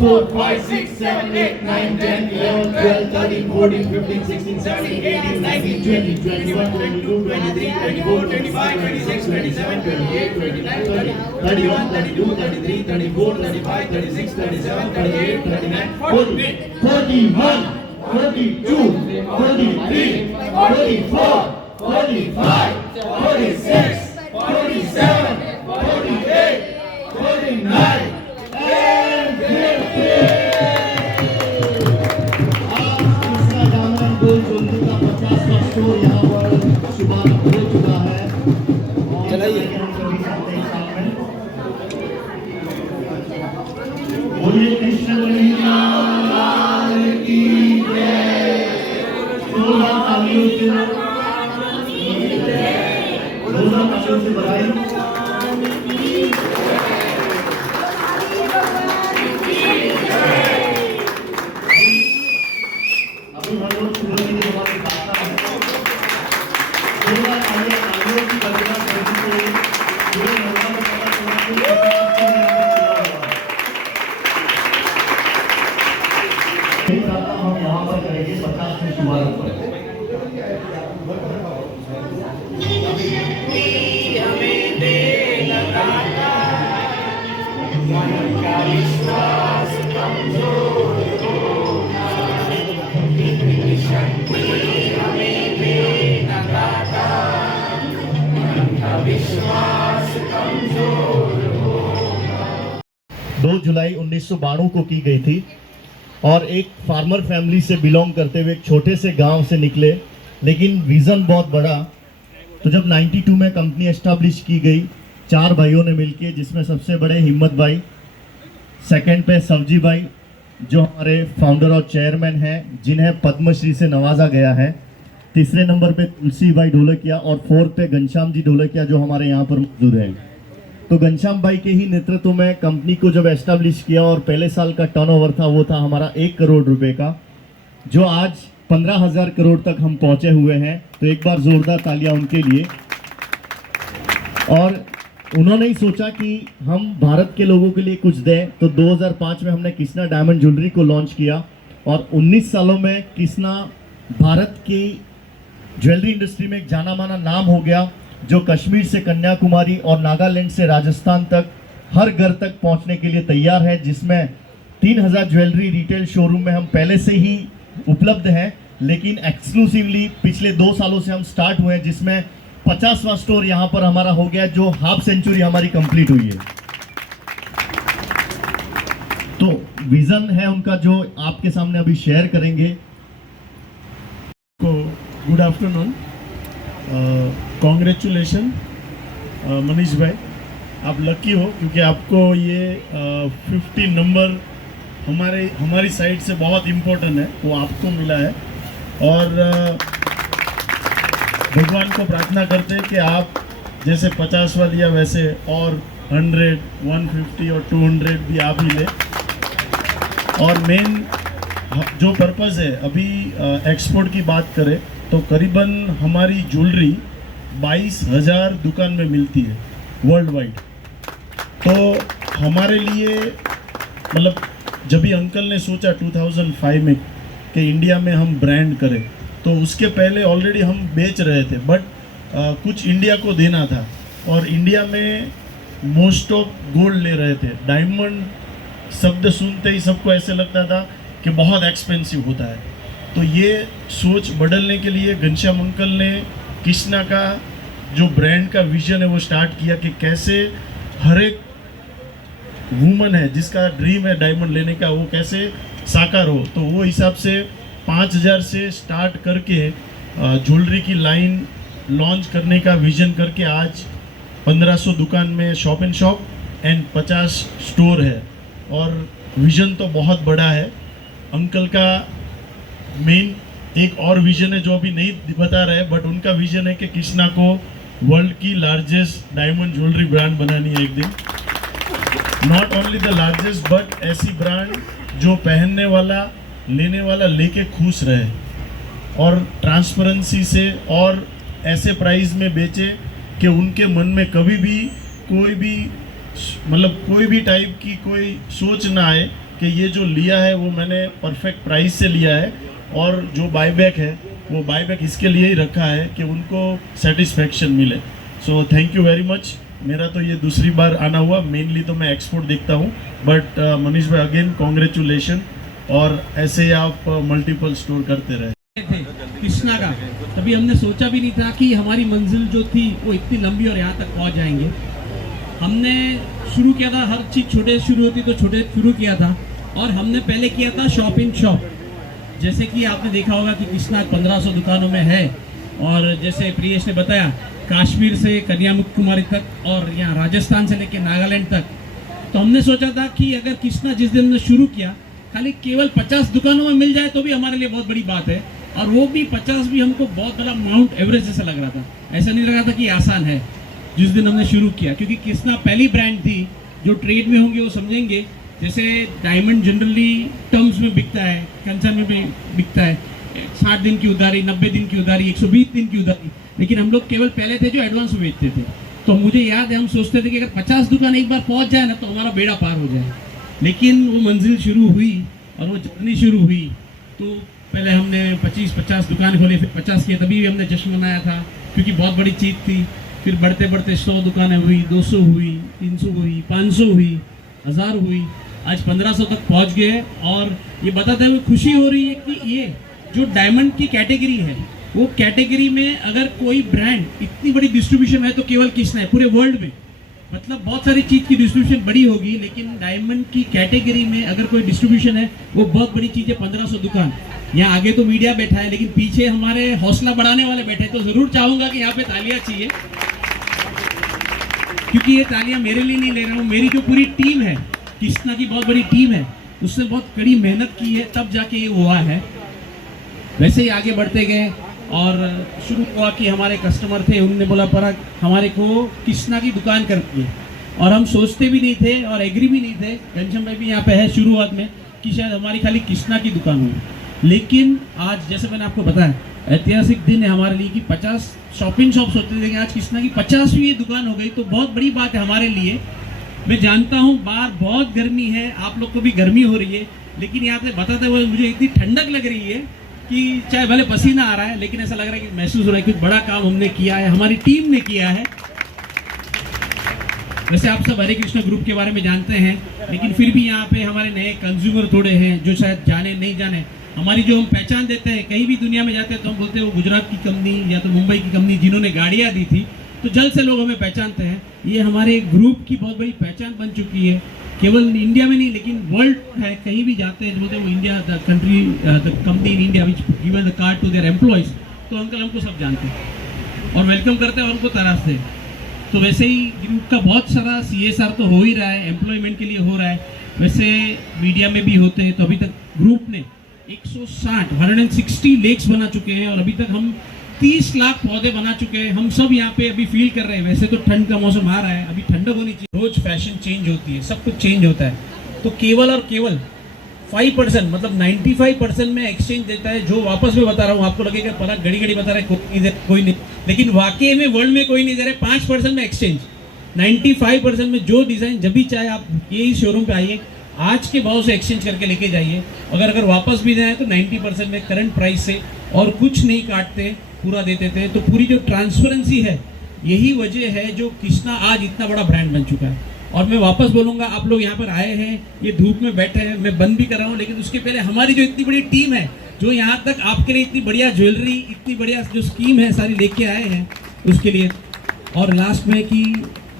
4, 5, 6, 7, 8, 9, 10, 11, 12, 13, 14, 15, 16, 17, 18, 19, 20, 21, 22, 23, 24, 25, 26, 27, 28, 29, 30, 31, 32, 33, 34, 35, 36, 37, 38, 39, 40, 41, 42, 43, 44, 45, 46, 47, 48, 49, and 50. गोल चोंदू का 50वां store यहाँ पर शुभारंभ हो चुका है। चलाइए बोलिए कृष्ण कन्हैया की जय। जोरदार तालियों से बधाई। हम यहाँ पर करेंगे 50 में शुभारंभ दो जुलाई 1992 को की गई थी और एक फार्मर फैमिली से बिलोंग करते हुए एक छोटे से गांव से निकले, लेकिन विज़न बहुत बड़ा। तो जब 92 में कंपनी एस्टैब्लिश की गई 4 भाइयों ने मिलके, जिसमें सबसे बड़े हिम्मत भाई, सेकंड पे सब्जी भाई जो हमारे फाउंडर और चेयरमैन हैं, जिन्हें पद्मश्री से नवाजा गया है, तीसरे नंबर पे तुलसी भाई ढोलकिया और फोर्थ पे घनश्याम जी ढोलकिया जो हमारे यहाँ पर मौजूद हैं। तो घनश्याम भाई के ही नेतृत्व में कंपनी को जब एस्टैब्लिश किया और पहले साल का टर्नओवर था वो था हमारा 1 करोड़ रुपए का, जो आज 15,000 करोड़ तक हम पहुंचे हुए हैं। तो एक बार जोरदार तालियां उनके लिए। और उन्होंने ही सोचा कि हम भारत के लोगों के लिए कुछ दें, तो 2005 में हमने कृष्णा डायमंड ज्वेलरी को लॉन्च किया और 19 सालों में कृष्णा भारत की ज्वेलरी इंडस्ट्री में एक जाना माना नाम हो गया, जो कश्मीर से कन्याकुमारी और नागालैंड से राजस्थान तक हर घर तक पहुंचने के लिए तैयार है, जिसमें 3000 ज्वेलरी रिटेल शोरूम में हम पहले से ही उपलब्ध हैं, लेकिन एक्सक्लूसिवली पिछले 2 सालों से हम स्टार्ट हुए हैं, जिसमें 50वां स्टोर यहां पर हमारा हो गया, जो हाफ सेंचुरी हमारी कंप्लीट हुई है। तो विजन है उनका जो आपके सामने अभी शेयर करेंगे। गुड आफ्टरनून, कॉन्ग्रेचुलेशन मनीष भाई, आप लकी हो क्योंकि आपको ये 50 नंबर हमारी साइड से बहुत इम्पोर्टेंट है, वो आपको मिला है। और भगवान को प्रार्थना करते हैं कि आप जैसे 50 वाली या वैसे और 100, 150 और 200 भी आप ही ले। और मेन जो पर्पस है, अभी एक्सपोर्ट की बात करें तो करीबन हमारी ज्वेलरी 22,000 दुकान में मिलती है वर्ल्ड वाइड। तो हमारे लिए मतलब जब भी अंकल ने सोचा 2005 में कि इंडिया में हम ब्रांड करें, तो उसके पहले ऑलरेडी हम बेच रहे थे, बट कुछ इंडिया को देना था। और इंडिया में मोस्ट ऑफ गोल्ड ले रहे थे। डायमंड शब्द सुनते ही सबको ऐसे लगता था कि बहुत एक्सपेंसिव होता है। तो ये सोच बदलने के लिए घनश्याम अंकल ने कृष्णा का जो ब्रांड का विजन है वो स्टार्ट किया कि कैसे हर एक वुमन है जिसका ड्रीम है डायमंड लेने का, वो कैसे साकार हो। तो वो हिसाब से 5,000 से स्टार्ट करके ज्वेलरी की लाइन लॉन्च करने का विजन करके आज 1500 दुकान में shop and shop and 50 store है। और विजन तो बहुत बड़ा है। अंकल का मेन एक और विजन है जो अभी नहीं बता रहे, बट उनका विजन है कि कृष्णा को वर्ल्ड की लार्जेस्ट डायमंड ज्वेलरी ब्रांड बनानी है एक दिन। Not only the largest, but ऐसी ब्रांड जो पहनने वाला लेने वाला लेके खुश रहे और ट्रांसपेरेंसी से और ऐसे प्राइस में बेचे कि उनके मन में कभी भी कोई भी मतलब कोई भी टाइप की कोई सोच ना आए कि ये जो लिया है वो मैंने परफेक्ट प्राइस से लिया है, और जो बायबैक है वो बायबैक इसके लिए ही रखा है कि उनको सेटिस्फेक्शन मिले। So thank you very much. मेरा तो ये दूसरी बार आना हुआ, मेनली तो मैं एक्सपोर्ट देखता हूँ, बट मनीष भाई अगेन कॉन्ग्रेचुलेशन, और ऐसे ही आप मल्टीपल स्टोर करते रहे। थे कृष्णा का, तभी हमने सोचा भी नहीं था कि हमारी मंजिल जो थी वो इतनी लंबी और यहाँ तक पहुँच जाएंगे। हमने शुरू किया था, हर चीज़ छोटे से शुरू होती तो छोटे शुरू किया था, और हमने पहले किया था शॉप इन शॉप। जैसे कि आपने देखा होगा कि कृष्णा 1500 दुकानों में है, और जैसे प्रियेश ने बताया कश्मीर से कन्याकुमारी तक और यहाँ राजस्थान से लेकर नागालैंड तक। तो हमने सोचा था कि अगर कृष्णा जिस दिन हमने शुरू किया खाली केवल 50 दुकानों में मिल जाए तो भी हमारे लिए बहुत बड़ी बात है, और वो भी 50 भी हमको बहुत बड़ा माउंट एवरेस्ट जैसा लग रहा था। ऐसा नहीं लगा था कि आसान है जिस दिन हमने शुरू किया, क्योंकि कृष्णा पहली ब्रांड थी। जो ट्रेड में होंगे वो समझेंगे, जैसे डायमंड जनरली टर्म्स में बिकता है, कंसर्न में भी बिकता है, 60 दिन की उधारी, 90 दिन की उधारी, 120 दिन की उधारी, लेकिन हम लोग केवल पहले थे जो एडवांस में बेचते थे। तो मुझे याद है हम सोचते थे कि अगर 50 दुकान एक बार पहुंच जाए ना तो हमारा बेड़ा पार हो जाए। लेकिन वो मंजिल शुरू हुई और वो जर्नी शुरू हुई, तो पहले हमने 25-50 दुकान खोले, फिर 50 किए, तभी भी हमने जश्न मनाया था क्योंकि बहुत बड़ी चीज़ थी। फिर बढ़ते बढ़ते 100 दुकानें हुई, 200 हुई, 300 हुई, 500 हुई, 1000 हुई, आज 1500 तक पहुंच गए। और ये बताते हुए खुशी हो रही है कि ये जो डायमंड की कैटेगरी है, वो कैटेगरी में अगर कोई ब्रांड इतनी बड़ी डिस्ट्रीब्यूशन है तो केवल कृष्णा है पूरे वर्ल्ड में। मतलब बहुत सारी चीज़ की डिस्ट्रीब्यूशन बड़ी होगी, लेकिन डायमंड की कैटेगरी में अगर कोई डिस्ट्रीब्यूशन है वो बहुत बड़ी चीज़ है। 1500 दुकान, यहाँ आगे तो मीडिया बैठा है, लेकिन पीछे हमारे हौसला बढ़ाने वाले बैठे, तो ज़रूर चाहूँगा कि यहाँ पे तालियाँ चाहिए, क्योंकि ये तालियाँ मेरे लिए नहीं ले रहा हूँ, मेरी जो पूरी टीम है, कृष्णा की बहुत बड़ी टीम है, उसने बहुत कड़ी मेहनत की है, तब जाके ये हुआ है। वैसे ही आगे बढ़ते गए और शुरू हुआ कि हमारे कस्टमर थे, उनने बोला पराग हमारे को कृष्णा की दुकान करनी है, और हम सोचते भी नहीं थे और एग्री भी नहीं थे, घनश्याम भाई भी यहाँ पे है शुरुआत में, कि शायद हमारी खाली कृष्णा की दुकान हो। लेकिन आज जैसे मैंने आपको बताया ऐतिहासिक दिन है हमारे लिए कि 50 शॉपिंग शॉप सोचते थे कि आज कृष्णा की 50वीं ये दुकान हो गई, तो बहुत बड़ी बात है हमारे लिए। मैं जानता हूँ बाहर बहुत गर्मी है, आप लोग को भी गर्मी हो रही है, लेकिन यहाँ से बताते हुए मुझे इतनी ठंडक लग रही है कि चाहे भले पसीना आ रहा है, लेकिन ऐसा लग रहा है कि महसूस हो रहा है कि बड़ा काम हमने किया है, हमारी टीम ने किया है। वैसे आप सब हरे कृष्णा ग्रुप के बारे में जानते हैं, लेकिन फिर भी यहाँ पे हमारे नए कंज्यूमर थोड़े हैं जो शायद जाने नहीं जाने। हमारी जो हम पहचान देते हैं, कहीं भी दुनिया में जाते हैं तो हम बोलते हैं वो गुजरात की कंपनी या तो मुंबई की कंपनी जिन्होंने गाड़ियाँ दी थी, तो जल्द से लोग हमें पहचानते हैं। ये हमारे ग्रुप की बहुत बड़ी पहचान बन चुकी है, केवल इंडिया में नहीं लेकिन वर्ल्ड है, कहीं भी जाते हैं तो बोलते हैं वो India the country the company in India which given the card to their employees. तो अंकल हमको सब जानते हैं और वेलकम करते हैं और उनको तराशते हैं। तो वैसे ही ग्रुप का बहुत सारा CSR तो हो ही रहा है, एम्प्लॉयमेंट के लिए हो रहा है, वैसे मीडिया में भी होते हैं। तो अभी तक ग्रुप ने 160 लेक्स बना चुके हैं, और अभी तक हम 30 लाख पौधे बना चुके हैं। हम सब यहाँ पे अभी फील कर रहे हैं, वैसे तो ठंड का मौसम आ रहा है, अभी ठंडक होनी चाहिए, रोज फैशन चेंज होती है, सब कुछ चेंज होता है। तो केवल और केवल 5% मतलब 95% में एक्सचेंज देता है। जो वापस में बता रहा हूँ, आपको लगेगा पता घड़ी घड़ी बता रहा है कोई नहीं, लेकिन वाकई में वर्ल्ड में कोई नहीं दे रहा है 5% में एक्सचेंज। 95% में जो डिज़ाइन जब भी चाहे आप यही शोरूम पे आइए, आज के भाव से एक्सचेंज करके लेके जाइए। अगर वापस भी जाए तो 90% में करंट प्राइस से, और कुछ नहीं काटते, पूरा देते थे। तो पूरी जो ट्रांसपेरेंसी है, यही वजह है जो कृष्णा आज इतना बड़ा ब्रांड बन चुका है। और मैं वापस बोलूँगा, आप लोग यहाँ पर आए हैं, ये धूप में बैठे हैं, मैं बंद भी कर रहा हूँ, लेकिन उसके पहले हमारी जो इतनी बड़ी टीम है, जो यहाँ तक आपके लिए इतनी बढ़िया ज्वेलरी, इतनी बढ़िया जो स्कीम है सारी लेके आए हैं, उसके लिए। और लास्ट में कि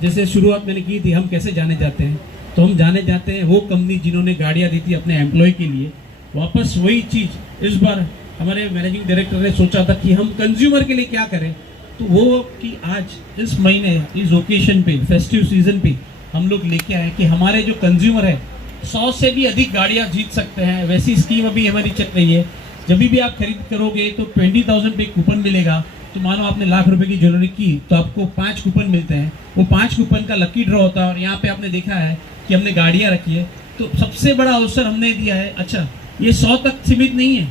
जैसे शुरुआत मैंने की थी, हम कैसे जाने जाते हैं, तो हम जाने जाते हैं वो कंपनी जिन्होंने गाड़ियाँ दी थी अपने एम्प्लॉय के लिए। वापस वही चीज़ इस बार हमारे मैनेजिंग डायरेक्टर ने सोचा था कि हम कंज्यूमर के लिए क्या करें, तो वो कि आज इस महीने इस ओकेशन पे, फेस्टिव सीजन पे हम लोग लेके आए कि हमारे जो कंज्यूमर है 100 से भी अधिक गाड़ियाँ जीत सकते हैं। वैसी स्कीम अभी हमारी चल रही है, जब भी आप खरीद करोगे तो 20,000 पे कूपन मिलेगा। तो मानो आपने लाख रुपए की ज्वेलरी की तो आपको 5 कूपन मिलते हैं, वो 5 कूपन का लकी ड्रॉ होता है। और यहाँ पे आपने देखा है कि हमने गाड़ियाँ रखी है, तो सबसे बड़ा अवसर हमने दिया है। अच्छा, ये 100 तक सीमित नहीं है,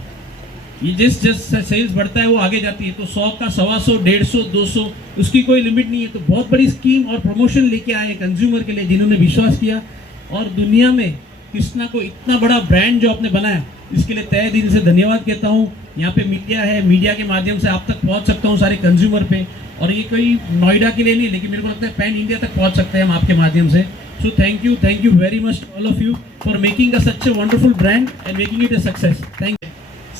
ये जिस सेल्स बढ़ता है वो आगे जाती है। तो 100 का 125, 150, 200 उसकी कोई लिमिट नहीं है। तो बहुत बड़ी स्कीम और प्रमोशन लेके आए कंज्यूमर के लिए, जिन्होंने विश्वास किया। और दुनिया में कृष्णा को इतना बड़ा ब्रांड जो आपने बनाया, इसके लिए तहे दिल से धन्यवाद कहता हूँ। यहाँ पे मीडिया है, मीडिया के माध्यम से आप तक पहुँच सकता हूँ सारे कंज्यूमर पे, और ये कोई नोएडा के लिए नहीं, लेकिन मेरे को लगता है पैन इंडिया तक पहुँच सकते हैं हम आपके माध्यम से। So thank you very much all of you for making a such a wonderful brand and making it a success. Thank you.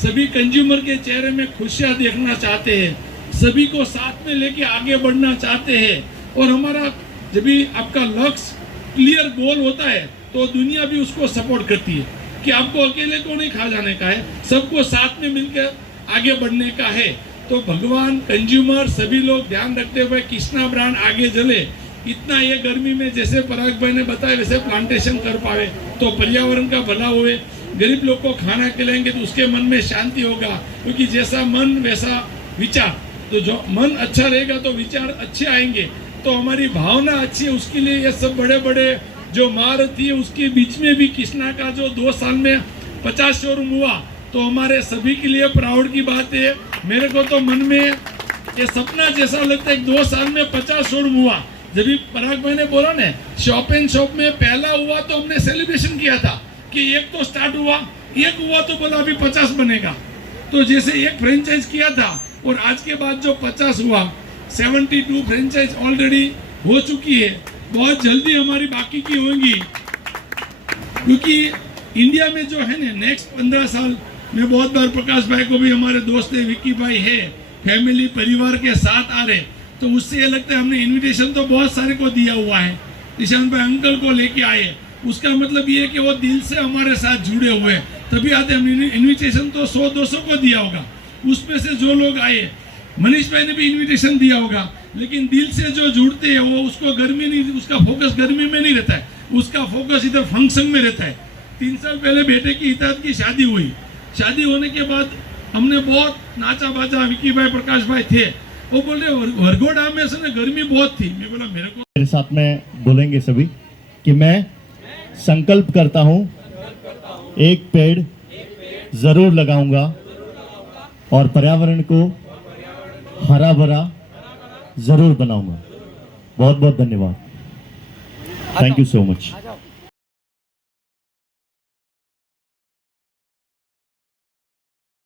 सभी कंज्यूमर के चेहरे में खुशियां देखना चाहते हैं, सभी को साथ में लेके आगे बढ़ना चाहते हैं, और हमारा जब भी आपका लक्ष्य क्लियर गोल होता है तो दुनिया भी उसको सपोर्ट करती है कि आपको अकेले को नहीं खा जाने का है, सबको साथ में मिलकर आगे बढ़ने का है। तो भगवान, कंज्यूमर, सभी लोग ध्यान रखते हुए कृष्णा ब्रांड आगे चले, इतना ये गर्मी में जैसे पराग भाई ने बताया वैसे प्लांटेशन कर पावे तो पर्यावरण का भला हुए, गरीब लोग को खाना खिलाएंगे तो उसके मन में शांति होगा, क्योंकि जैसा मन वैसा विचार, तो जो मन अच्छा रहेगा तो विचार अच्छे आएंगे, तो हमारी भावना अच्छी है। उसके लिए ये सब बड़े बड़े जो महारथी है उसके बीच में भी कृष्णा का जो 2 साल में 50 शोरूम हुआ तो हमारे सभी के लिए प्राउड की बात है। मेरे को तो मन में ये सपना जैसा लगता है, 2 साल में 50 शोरूम हुआ। जब भी पराग भाई ने बोला ना शॉप एंड शॉप में पहला हुआ तो हमने सेलिब्रेशन किया था कि एक तो स्टार्ट हुआ, एक हुआ तो बोला अभी 50 बनेगा, तो जैसे एक फ्रेंचाइज किया था और आज के बाद जो 50 हुआ, 72 फ्रेंचाइज ऑलरेडी हो चुकी है, बहुत जल्दी हमारी बाकी की होंगी, क्योंकि इंडिया में जो है ना नेक्स्ट 15 साल में बहुत बार प्रकाश भाई को भी हमारे दोस्त है, विक्की भाई है, फैमिली परिवार के साथ आ रहे, तो उससे ये लगता है हमने इनविटेशन तो बहुत सारे को दिया हुआ है, निशांत भाई अंकल को लेके आए, उसका मतलब ये है कि वो दिल से हमारे साथ जुड़े हुए हैं, तभी आते हमने इनविटेशन तो 100-200 को दिया होगा, उसमें से जो लोग आए, मनीष भाई ने भी इनविटेशन दिया होगा, लेकिन दिल से जो जुड़ते हैं वो उसको गर्मी नहीं, उसका फोकस गर्मी में नहीं रहता है, उसका फोकस इधर फंक्शन में रहता है। 3 साल पहले बेटे की हितात की शादी हुई, शादी होने के बाद हमने बहुत नाचा बाजा, विक्की भाई प्रकाश भाई थे, वो बोल रहे वरगोड़ा में से ना गर्मी बहुत थी, मैं बोला मेरे को मेरे साथ में बोलेंगे सभी कि मैं संकल्प करता हूँ एक पेड़ जरूर लगाऊंगा और पर्यावरण को हरा भरा जरूर बनाऊंगा। बहुत बहुत धन्यवाद। Thank you so much.